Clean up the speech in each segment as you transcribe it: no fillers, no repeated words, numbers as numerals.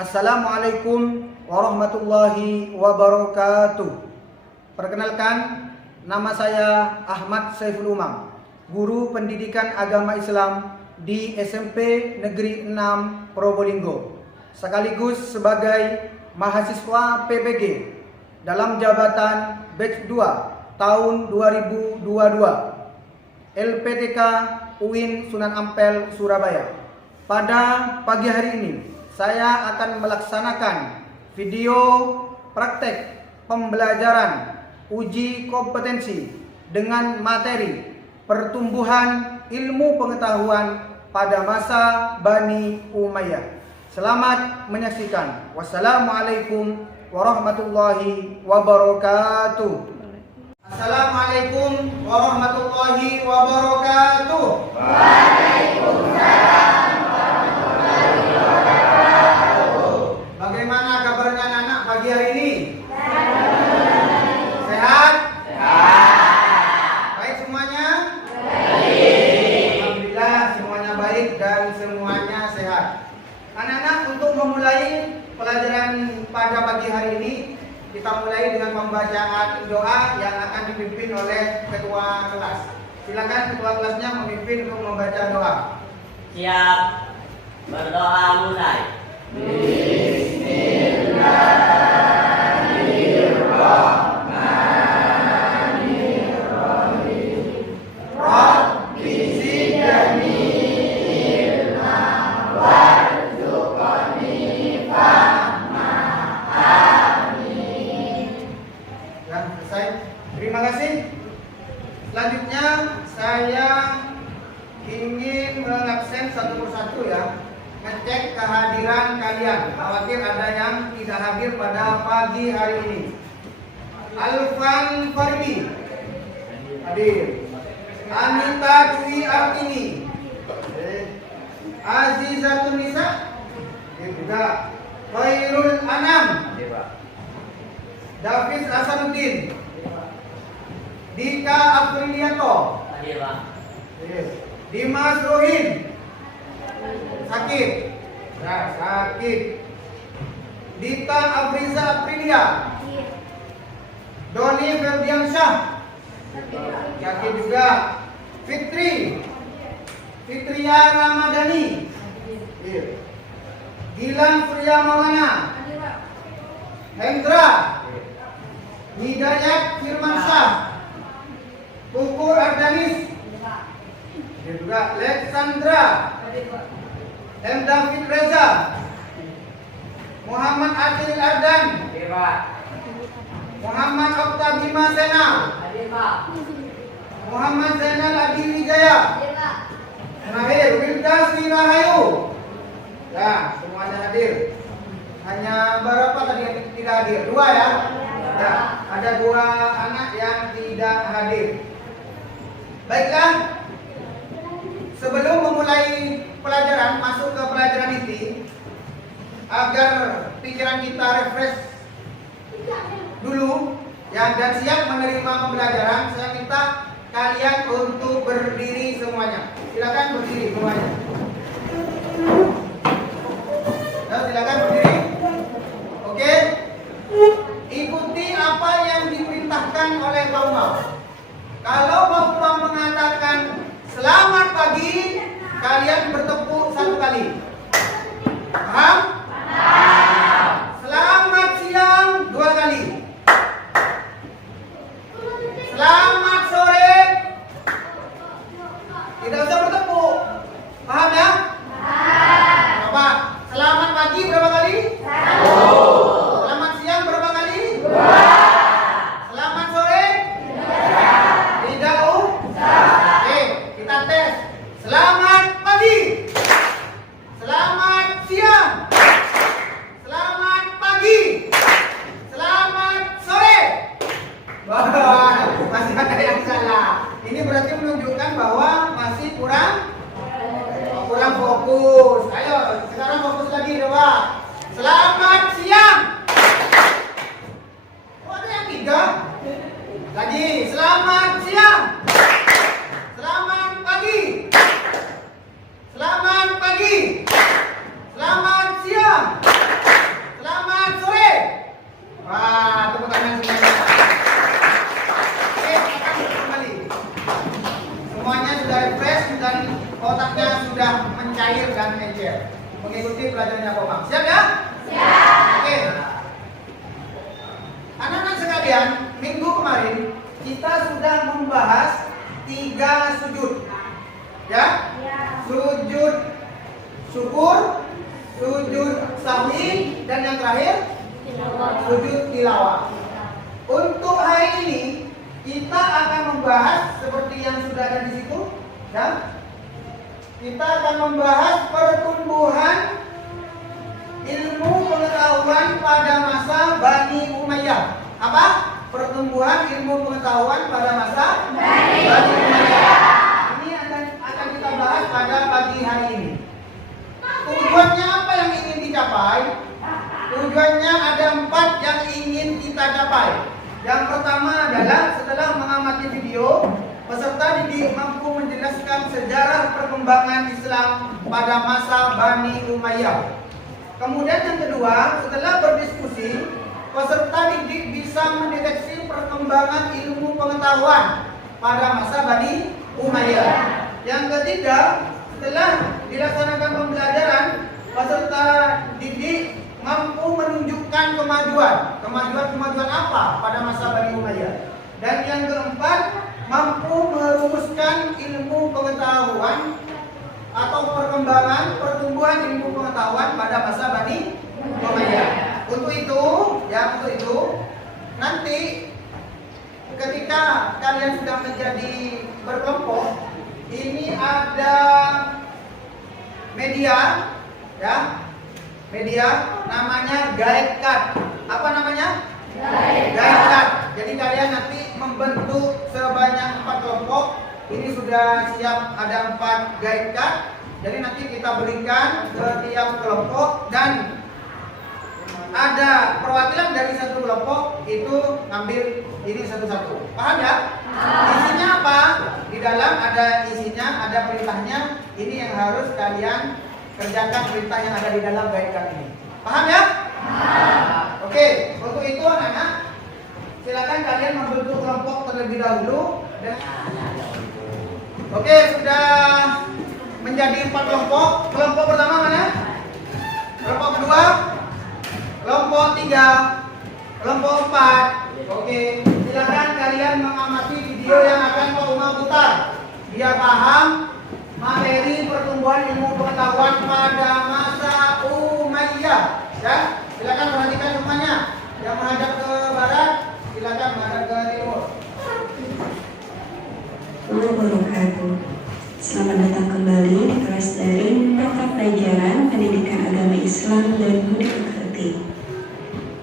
Assalamualaikum warahmatullahi wabarakatuh. Perkenalkan, nama saya Ahmad Saiful Umam, guru pendidikan agama Islam di SMP Negeri 6 Probolinggo, sekaligus sebagai mahasiswa PPG dalam jabatan batch 2 tahun 2022 LPTK UIN Sunan Ampel Surabaya. Pada pagi hari ini saya akan melaksanakan video praktek pembelajaran uji kompetensi dengan materi pertumbuhan ilmu pengetahuan pada masa Bani Umayyah. Selamat menyaksikan. Wassalamualaikum warahmatullahi wabarakatuh. Assalamualaikum warahmatullahi wabarakatuh. Waalaikumsalam. Bagaimana kabarnya anak-anak pagi hari ini? Sehat? Baik semuanya? Baik. Alhamdulillah semuanya baik dan semuanya sehat. Anak-anak, untuk memulai pelajaran pada pagi hari ini, kita mulai dengan pembacaan doa yang akan dipimpin oleh ketua kelas. Silakan ketua kelasnya memimpin untuk membaca doa. Siap. Berdoa mulai. Bismillahirrahmanirrahim. Rabbi zidni ilma warzuqni fahma. Amin. Ya, selesai. Terima kasih. Selanjutnya saya ingin mengabsen satu persatu ya. Ngecek kehadiran kalian. Khawatir ada yang tidak hadir pada pagi hari ini. Alfan Fardi hadir. Anita Dwi Artini. Azizatun Nisa juga. Khairul Anam. Davis Hasanuddin. Dika Aprilianto. Dimas Rohim. Sakit. Ya, sakit. Dita Afriza Aprilia. Doni Ferdiansyah. Sakit juga. Fitria Ramadhani. Gilang Surya Maulana. Hendra. Hidayat Firmansyah. Kukur Ardanis. Dia juga. Alexandra. M. David Reza. Muhammad Adil Ardan. Muhammad Oktabima Sena. Muhammad Zainal Adi Wijaya. Terakhir Wilda Sirahayu. Ya, semuanya hadir. Hanya berapa tadi yang tidak hadir? 2 ya? Ya, ada 2 anak yang tidak hadir. Baiklah. Sebelum memulai pelajaran, masuk ke pelajaran inti, agar pikiran kita refresh dulu ya, dan siap menerima pembelajaran, saya minta kalian untuk berdiri semuanya. Silakan berdiri semuanya. Nah, silakan berdiri. Oke. Ikuti apa yang diperintahkan oleh Pak Umar. Kalau Pak Umar mengatakan selamat pagi, kalian bertepuk 1 kali. Paham? Selamat siang 2 kali. Selamat sore. Tidak usah bertepuk. Paham dan encer. Mengikuti pelajarannya Komang. Siap ya? Siap. Oke. Anak-anak sekalian, minggu kemarin kita sudah membahas 3 sujud. Ya? Sujud syukur, sujud sahwi, dan yang terakhir sujud tilawah. Untuk hari ini kita akan membahas seperti yang sudah ada di situ, ya. Kita akan membahas pertumbuhan ilmu pengetahuan pada masa Bani Umayyah. Apa? Pertumbuhan ilmu pengetahuan pada masa Bani Umayyah. Ini akan kita bahas pada pagi hari ini. Tujuannya apa yang ingin dicapai? Tujuannya ada 4 yang ingin kita capai. Yang pertama adalah setelah mengamati video, peserta didik mampu menjelaskan sejarah perkembangan Islam pada masa Bani Umayyah. Kemudian yang kedua, setelah berdiskusi, peserta didik bisa mendeteksi perkembangan ilmu pengetahuan pada masa Bani Umayyah. Yang ketiga, setelah dilaksanakan pembelajaran, peserta didik mampu menunjukkan kemajuan apa pada masa Bani Umayyah. Dan yang keempat, mampu merumuskan ilmu pengetahuan atau pertumbuhan ilmu pengetahuan pada masa Bani Umayyah. Untuk itu, nanti ketika kalian sudah menjadi berkelompok, ini ada media, ya. Media namanya guide card. Apa namanya? Guide card. Jadi kalian nanti membentuk sebanyak 4 kelompok. Ini sudah siap ada 4 guide card. Jadi nanti kita berikan ke tiap kelompok dan ada perwakilan dari satu kelompok itu ngambil ini satu-satu. Paham ya? Isinya apa? Di dalam ada isinya, ada perintahnya. Ini yang harus kalian kerjakan, perintah yang ada di dalam guide card ini. Paham ya? Oke, untuk itu anak-anak, silakan kalian membentuk kelompok terlebih dahulu. Oke, sudah menjadi 4 kelompok. Kelompok pertama mana? Kelompok kedua? Kelompok 3? Kelompok 4? Oke, silakan kalian mengamati video yang akan Pak Umar putar biar paham materi pertumbuhan ilmu pengetahuan pada masa Umayyah. Ya, silakan perhatikan semuanya. Yang menghadap ke barat, silakan menghadap ke timur. Wabarakatuh. Selamat datang kembali di kelas daring mata pelajaran Pendidikan Agama Islam dan Budi Pekerti.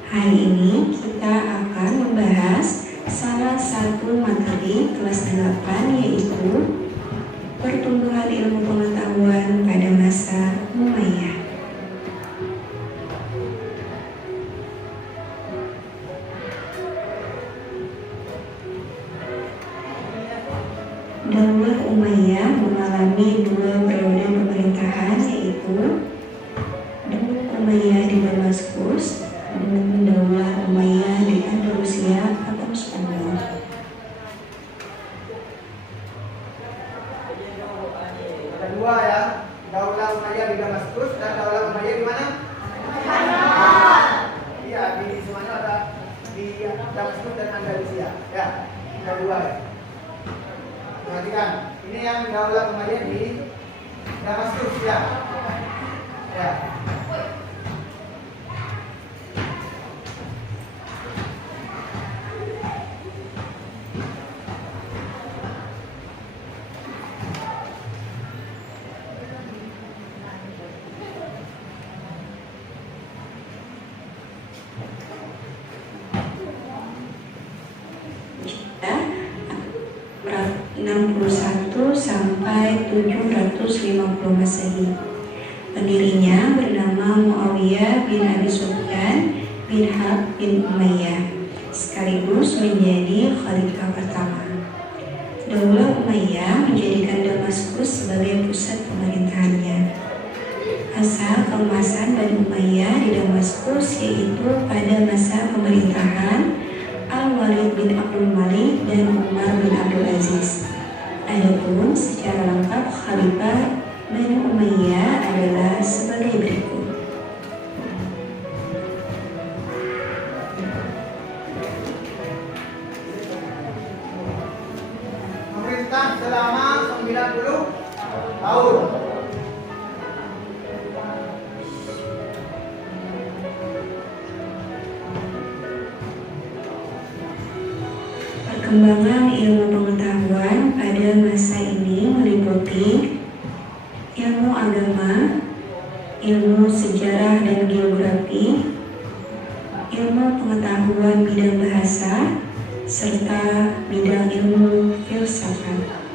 Hari ini kita akan membahas salah satu materi kelas 8, yaitu pertumbuhan ilmu pengetahuan pada masa Umayyah. Daulah Umayyah mengalami 2 periode pemerintahan, yaitu Daulah Umayyah di Damaskus dan Daulah Umayyah di Andalusia atau Spanyol. Ada 2 ya, Daulah Umayyah di Damaskus dan Daulah Umayyah di mana? Iya, di Spanyol ada di Damaskus dan Andalusia. Ya, ada 2 ya. Perhatikan, ini yang Daulah Umayyah di Damaskus ya. Ya. Ya, 61 sampai 750 Masehi. Pendirinya bernama Muawiyah bin Abi Sufyan bin Harb bin Umayyah, sekaligus menjadi khalifah pertama. Daulah Umayyah menjadikan Damaskus sebagai pusat pemerintahannya. Asal keemasan Bani Umayyah di Damaskus yaitu pada masa pemerintahan Al-Walid bin Abdul Malik dan Umar bin Abdul Aziz. Adapun secara lengkap Khalifah Bani Umayyah adalah sebagai berikut. Memerintah selama 90 tahun. Perkembangan ilmu pengetahuan pada masa ini meliputi ilmu agama, ilmu sejarah dan geografi, ilmu pengetahuan bidang bahasa, serta bidang ilmu filsafat.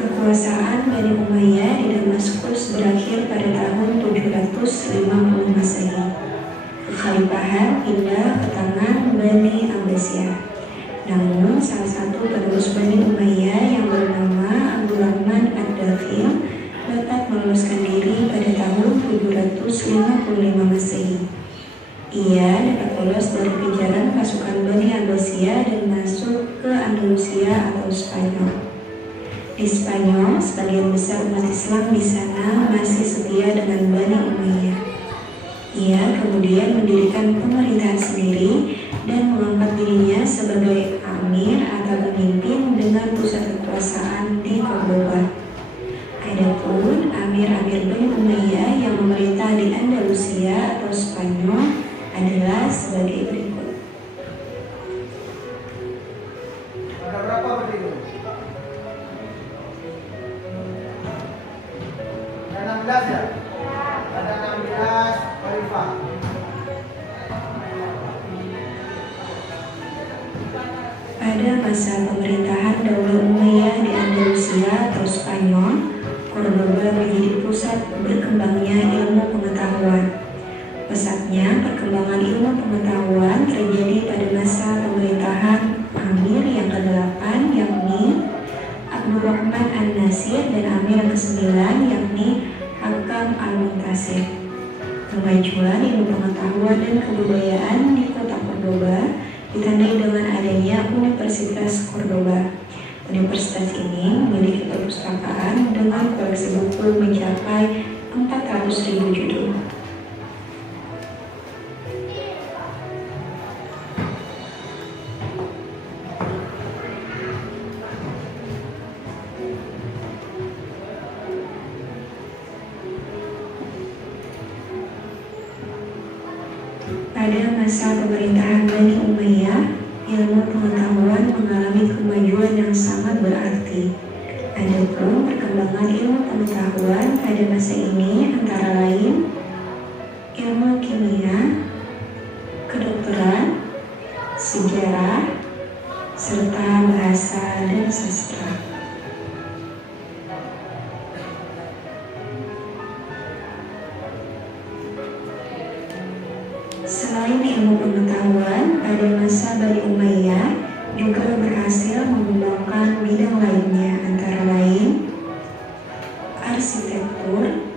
Kekuasaan Bani Umayyah di Damaskus berakhir pada tahun 750 Masehi. Kekhalifahan pindah ke tangan Bani Abbasiyah. Namun, salah satu penerus Bani Umayyah yang bernama Abdurrahman Ad-Dakhil dapat meloloskan diri pada tahun 755 Masehi. Ia dapat lolos dari kejaran pasukan Bani Abbasiyah dan masuk ke Andalusia atau Spanyol. Di Spanyol, sebagian besar umat Islam di sana masih setia dengan Bani Umayyah. Ia kemudian mendirikan pemerintahan sendiri dan mengangkat dirinya sebagai amir atau pemimpin dengan pusat kekuasaan di Cordoba. Adapun amir-amir Bani Umayyah yang memerintah di Andalusia atau Spanyol adalah sebagai berikut. Ada berapa berarti itu? Ada 16 ya? Ada 16 khalifah. Pada masa pemerintahan Daulah Umayyah di Andalusia atau Spanyol, Cordoba menjadi pusat berkembangnya ilmu pengetahuan. Pesatnya perkembangan ilmu pengetahuan terjadi pada masa pemerintahan Amir yang ke-8 yakni Abdurrahman An-Nasir dan Amir yang ke-9 yakni Hakam Al-Muntasir. Kemajuan ilmu pengetahuan dan kebudayaan di kota Cordoba ditandai dengan adanya Universitas Cordoba. Universitas ini memiliki perpustakaan dengan koleksi buku mencapai 400.000 judul. Pada masa pemerintahan Bani Umayyah, ilmu pengetahuan mengalami kemajuan yang sangat berarti. Adapun perkembangan ilmu pengetahuan pada masa ini antara lain ilmu kimia, kedokteran, sejarah, serta bahasa dan sastra. Selain ilmu pengetahuan, pada masa Bani Umayyah juga berhasil mengembangkan bidang lainnya antara lain arsitektur,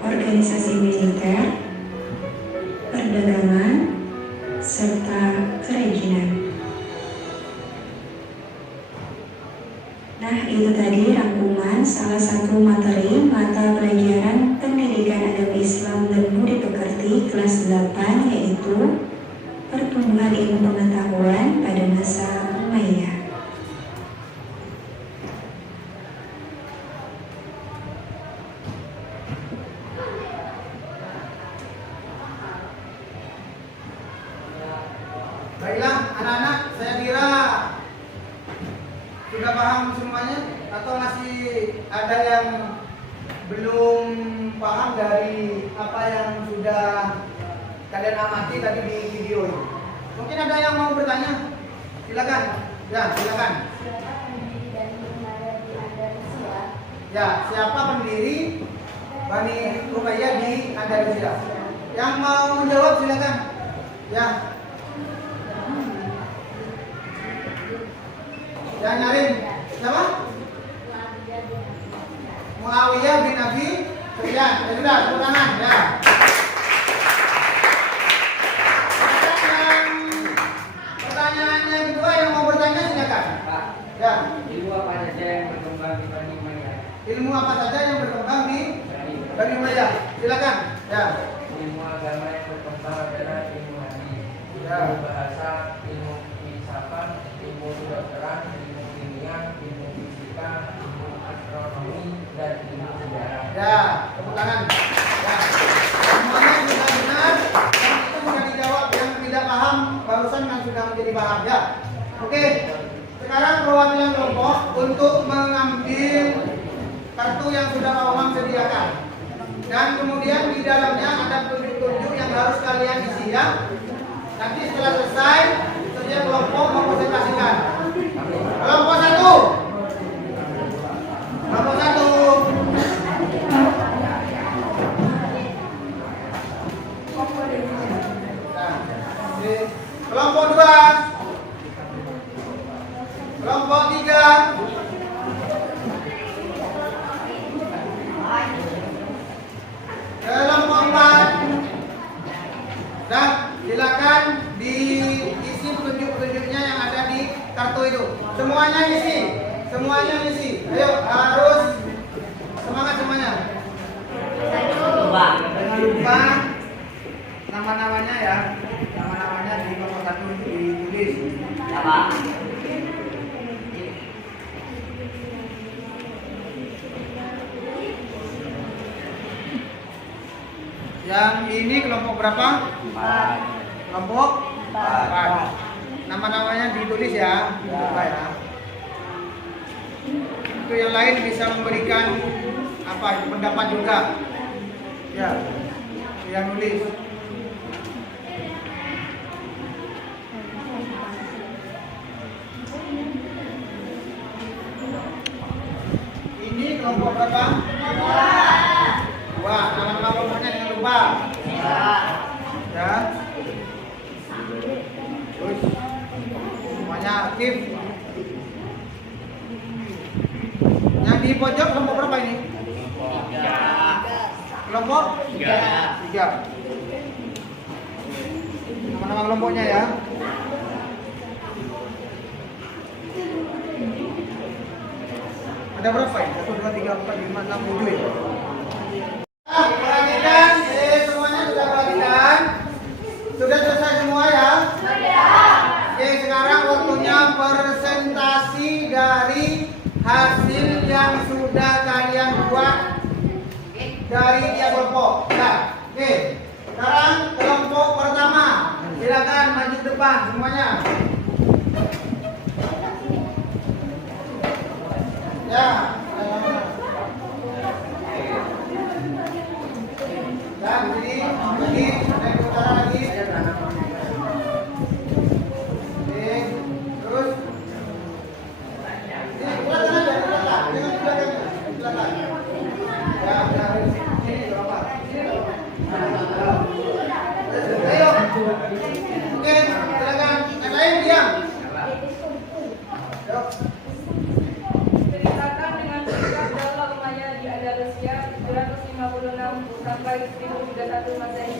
organisasi militer, perdagangan, serta kerajinan. Nah, itu tadi rangkuman salah satu materi mata pelajaran pendidikan agama Islam dan budi pekerti kelas 8, yaitu pertumbuhan ilmu pengetahuan pada masa Umayyah. Baiklah anak-anak, saya kira sudah paham semuanya atau masih ada yang belum paham dari apa yang sudah kalian amati tadi di video ini? Mungkin ada yang mau bertanya? Silakan. Ya, silakan. Ya, siapa pendiri Bani Umayyah di Andalusia? Yang mau menjawab silakan. Ya. Yang nyariin siapa? Muawiyah bin Abi Sufyan. Ya sudah, tepuk tangan ya. Pertanyaan yang kedua yang mau bertanya silakan. Pak, Ya. ilmu apa saja yang berkembang di Bani Umayyah? Ilmu apa saja yang berkembang di Bani Umayyah? Silakan. Ya. Ilmu agama yang berkembang adalah ilmu hadis, Ya. ilmu bahasa, ilmu filsafat, ilmu kedokteran, ilmu kimia, ilmu fisika, ilmu astronomi, dan ilmu sejarah. Ya, tepuk tangan. Ya. Semuanya sudah benar dan itu sudah dijawab. Yang tidak paham barusan yang sudah menjadi paham ya. Oke. Sekarang perwakilan kelompok untuk mengambil kartu yang sudah Pak Umam sediakan. Dan kemudian di dalamnya ada tunjuk-tunjuk yang harus kalian isi ya. Nanti setelah selesai, setiap kelompok mempresentasikan. Kelompok 1. Kelompok 1. Kelompok 2. Kelompok 3. Kelompok 4. Dan silakan diisi petunjuk-petunjuknya yang ada di kartu itu. Semuanya isi. Semuanya isi. Ayo, harus semangat semuanya. Coba. Jangan lupa nama-namanya ya. Nama-namanya di nomor 1 ditulis. Ya, Pak. Yang ini kelompok berapa? 4. Kelompok 4. Nama-namanya ditulis ya. Lupa ya. Itu yang lain bisa memberikan apa pendapat juga. Ya. Yang nulis. Ini kelompok berapa? 2. Nama-nama kelompoknya jangan lupa. Ya. Terus semuanya aktif. Yang di pojok kelompok berapa ini? 3. Kelompok 3. Nama-nama kelompoknya ya. Ada berapa ya? 1, 2, 3, 4, 5, 6, 7 ya? Perhatikan, semuanya sudah perhatikan. Sudah selesai semua ya? Oke, sekarang waktunya presentasi dari hasil yang sudah kalian buat dari tiap kelompok. Ya, oke. Sekarang kelompok pertama, silakan maju depan semuanya. Ya. Ya, begini, lagi, naik ke utara lagi. Oke, terus. Ini belakang aja, belakang. Jangan di belakang, di belakang. Ya, harus. Ini berapa? Ini berapa? Ayo. Oke, silakan. Yang lain diam. Yuk. Ceritakan dengan singkat Daulah Umayyah di Andalusia 756 sampai 1031 Masehi.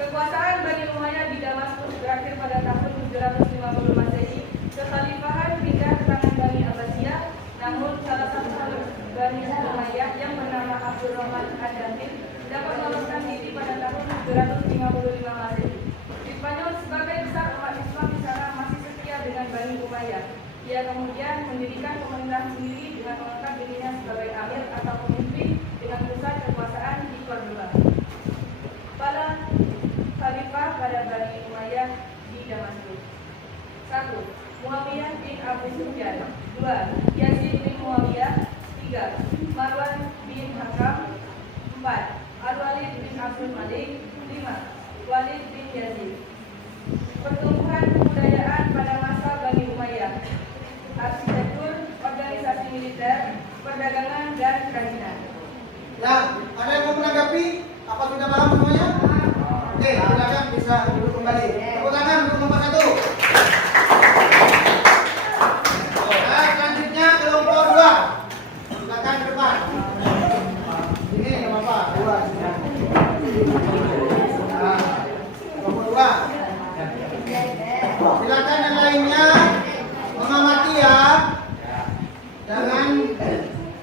Kekuasaan Bani Umayyah di Damaskus berakhir pada tahun 750 Masehi. Kekhalifahan pindah ke tangan Bani Abbasiyah, namun salah satu Bani Umayyah yang bernama Abdurrahman Ad-Damir dapat meloloskan diri pada tahun 755 Masehi. Di Spanyol, sebagai besar umat Islam di sana masih setia dengan Bani Umayyah. Ia kemudian mendirikan pemerintahan sendiri dengan mengangkat dirinya sebagai amir atau pemimpin dengan pusat kekuasaan di Cordoba. Para khalifah pada Bani Umayyah di Damaskus. 1. Muawiyah bin Abu Sufyan. 2. Yazid bin Muawiyah. 3. Marwan bin Hakam. 4. pertumbuhan kebudayaan pada masa Bani Umayyah, arsitektur, organisasi militer, perdagangan, dan kerajinan. Ya, ada yang mau menanggapi? Apa sudah paham semuanya? Oke, silakan bisa duduk kembali. Tepuk tangan untuk nomor 1. Nah, selanjutnya kelompok 2. Silakan ke depan. Ini nggak apa-apa, 2. Nah, kelompok 2. Silakan yang lainnya mengamati ya. Jangan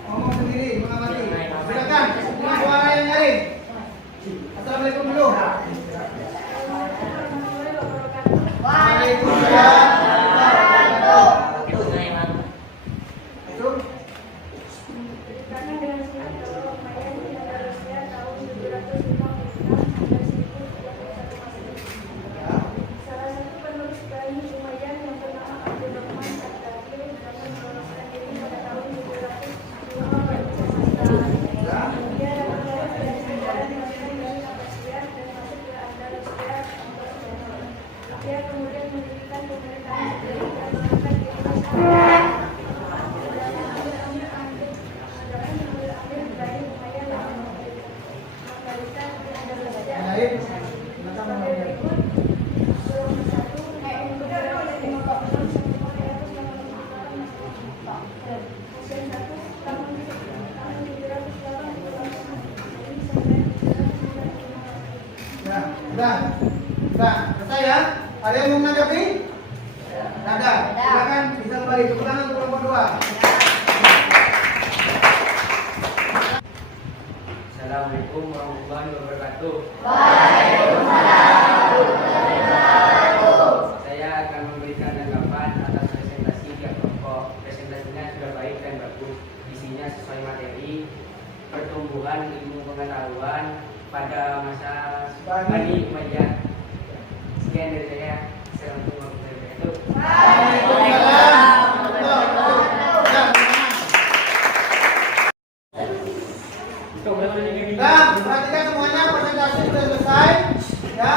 ngomong sendiri, mengamati. Silakan, dengan suara yang nyaring. Assalamualaikum dulu. Waalaikumsalam. Itu. Karena dengan surat Taurat Umayyah di Andalusia tahun 756 dan 1031 Masehi. Salah satu penerus Bani Umayyah yang bernama Abdurrahman At-Takhir dapat meloloskan diri pada tahun 750 Masehi. Dia dapat lolos dari sejarah Muslim dari Abbasiyah dan masuk ke Andalusia. Dia kemudian mendirikan pemerintahan sendiri dan mengangkat diri sebagai Sudah, selesai ya? Ada yang mau menanggapi? Tidak ada. Silakan bisa kembali. Tepuk tangan untuk kelompok 2. Assalamualaikum warahmatullahi wabarakatuh. Saya akan memberikan tanggapan atas presentasi tiap kelompok. Presentasinya sudah baik dan bagus. Isinya sesuai materi. Pertumbuhan ilmu pengetahuan pada masa Bani Umayyah. Sekian dari saya. Assalamualaikum warahmatullahi wabarakatuh. Nah, perhatikan semuanya, presentasi sudah selesai. Ya,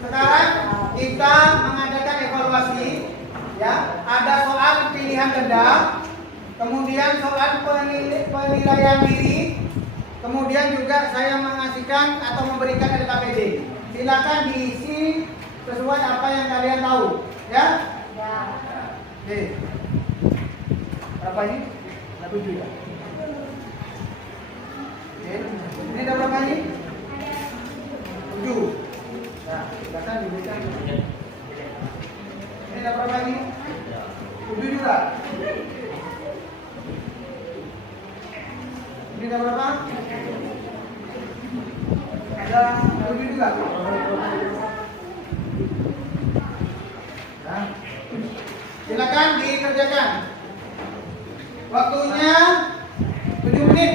sekarang kita mengadakan evaluasi. Ya, ada soal pilihan ganda, kemudian soal penilaian diri, kemudian juga saya mengasihkan atau memberikan LKPD. Silakan diisi sesuai apa yang kalian tahu. Ya? Oke. Berapa ini? 7 ya? Ini ada berapa ini? 7. Nah, silakan diberikan. Ini ada berapa ini? 7 juga. Ini ada berapa? Ada 7 juga. Nah, silakan dikerjakan. Waktunya 7 menit.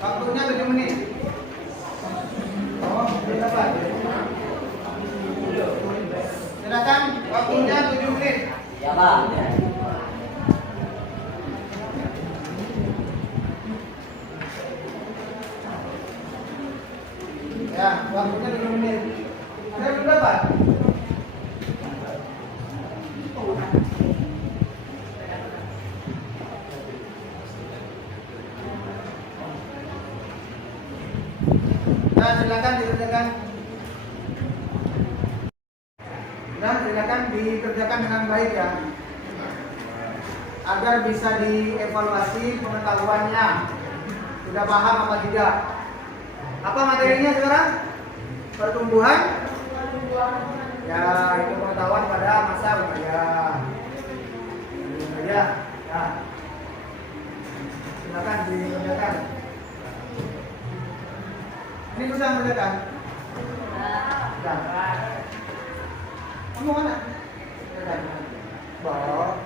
Waktunya 7 menit. Oh, berapa? Silakan, waktunya 7 menit. Ya, Pak. Ya, waktunya 7 menit. Ada belum dapat? Nah, silakan dikerjakan. Nah, silakan dikerjakan dengan baik ya, agar bisa dievaluasi pengetahuannya. Sudah paham apa tidak? Apa materinya sekarang? Pertumbuhan? Ya, itu pengetahuan pada masa Umayyah. Ya, ya. Silakan dikerjakan. Ini sudah mengerjakan? Sudah. Kamu mana? Bawa.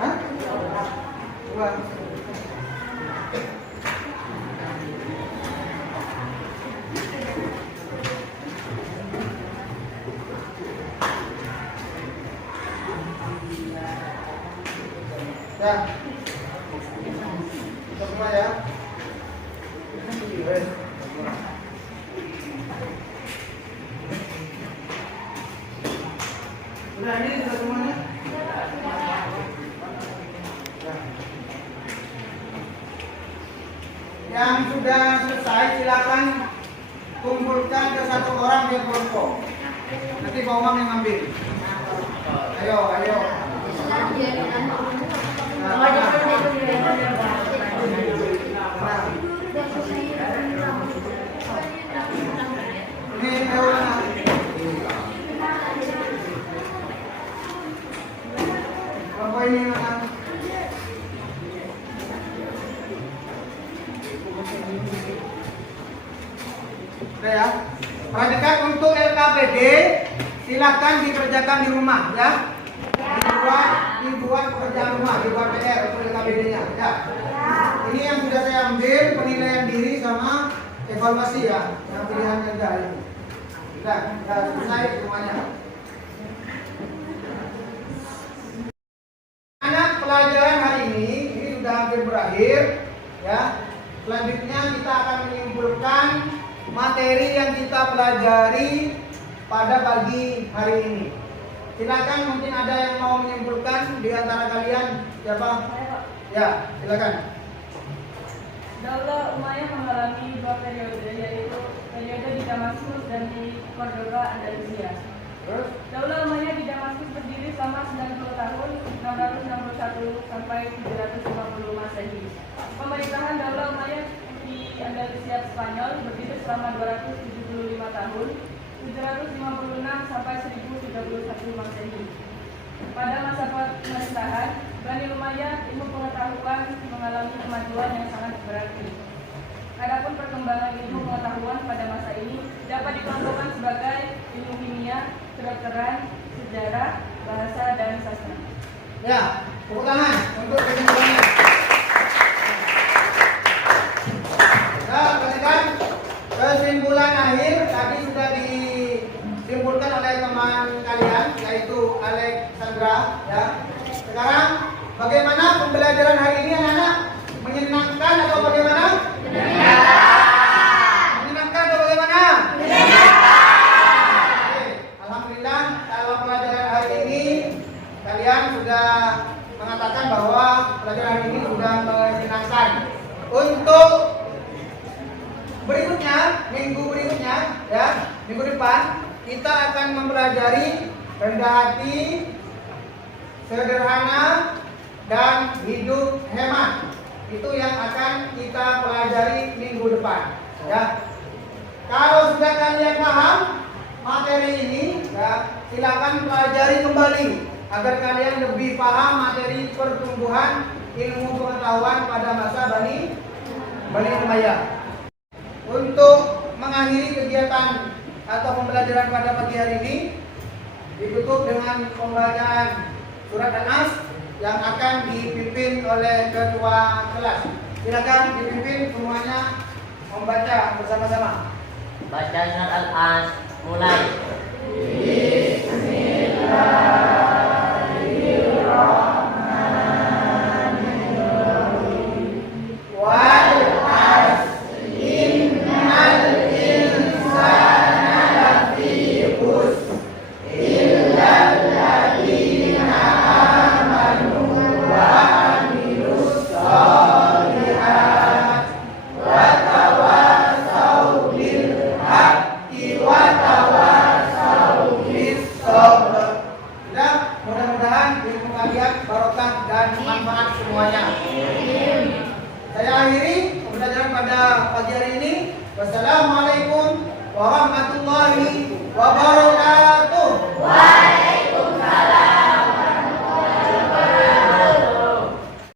Hah? Dua. Ya. Semua ya. Sudah ini sudah semuanya. Yang sudah selesai silakan kumpulkan ke satu orang di kelompok. Nanti Pak Umam yang ambil. Ayo, ayo. Ini ulang. Kelompok ini ulang. Sudah ya. Perhatikan untuk LKPD silakan dikerjakan di rumah ya. Dibuat pekerjaan rumah, dibuat PR untuk LKPD-nya ya. Ini yang sudah saya ambil penilaian diri sama evaluasi ya, yang pilihan kerja ini. Sudah selesai semuanya. Anak pelajaran hari ini sudah hampir berakhir ya. Selanjutnya kita akan menyimpulkan materi yang kita pelajari pada pagi hari ini. Silakan, mungkin ada yang mau menyimpulkan di antara kalian, siapa? Ya, silakan. Daulah Umayyah mengalami dua periode, yaitu periode di Damaskus dan di Cordoba, Andalusia. Daulah Umayyah di Damaskus berdiri selama 90 tahun, 661 sampai 750 Masehi. Pemerintahan Daulah Umayyah di Andalusia Spanyol berdiri selama 275 tahun, 756 sampai 1031 Masehi. Pada masa pemerintahan Bani Umayyah, ilmu pengetahuan mengalami kemajuan yang sangat berarti. Adapun perkembangan ilmu pengetahuan pada masa ini dapat dikelompokkan sebagai ilmu kimia, kedokteran, sejarah, bahasa, dan sastra. Ya, tepuk tangan untuk kesimpulannya. Nah, perhatikan kesimpulan akhir tadi sudah disimpulkan oleh teman kalian, yaitu Alexandra. Ya. Sekarang bagaimana pembelajaran hari ini anak-anak? Menyenangkan atau bagaimana? Menyenangkan atau bagaimana? Oke, alhamdulillah dalam pelajaran hari ini kalian sudah mengatakan bahwa pelajaran hari ini sudah menyenangkan. Untuk berikutnya, minggu berikutnya, ya, minggu depan kita akan mempelajari rendah hati, sederhana, dan hidup hemat. Itu yang akan kita pelajari minggu depan. Ya, kalau sudah kalian paham materi ini, ya, silakan pelajari kembali agar kalian lebih paham materi pertumbuhan ilmu pengetahuan pada masa Bani Umayyah. Untuk mengakhiri kegiatan atau pembelajaran pada pagi hari ini ditutup dengan pembacaan surat An-Nas yang akan dipimpin oleh ketua kelas. Silakan dipimpin semuanya membaca bersama-sama. Baca surat Al-As, mulai. Mudah-mudahan ilmu kalian barokah dan manfaat semuanya. Saya akhiri pembelajaran pada pagi hari ini. Wassalamualaikum warahmatullahi wabarakatuh.